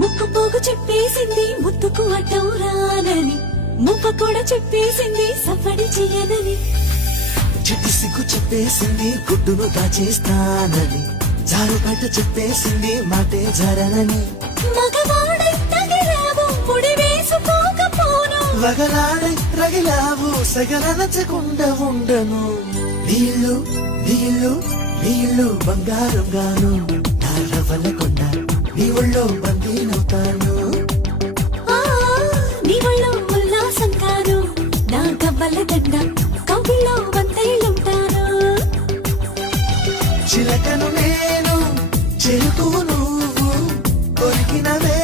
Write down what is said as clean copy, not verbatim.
ముక్కు పోగు చెప్పేసింది ముత్తుకు అడ్డం రానని, ముప్ప కూడా చెప్పేసింది సఫడి చెయ్యనని. చిట్టి సిగ్గు చెప్పేసింది గుడ్డును దాచేస్తానని, జారుపేట చెప్పేసింది మాటే జరనని. మగవాడై తగిలావు ముడి వేసుకోకపోను, వగలాడై రగిలావు సగలనచకుండా ఉండను. నీళ్ళు నీళ్ళు నీళ్ళు బంగారంగాను, నా రవ్వలకొండ నీ ఒళ్ళో బందీనవుతాను. నీ ఒళ్ళో ఉల్లాసం కాను, నా గవ్వల దండ కౌగిల్లో వందేళ్ళుంటాను. చిలకను నేను చెరుకువు నువ్వు కొరికినవే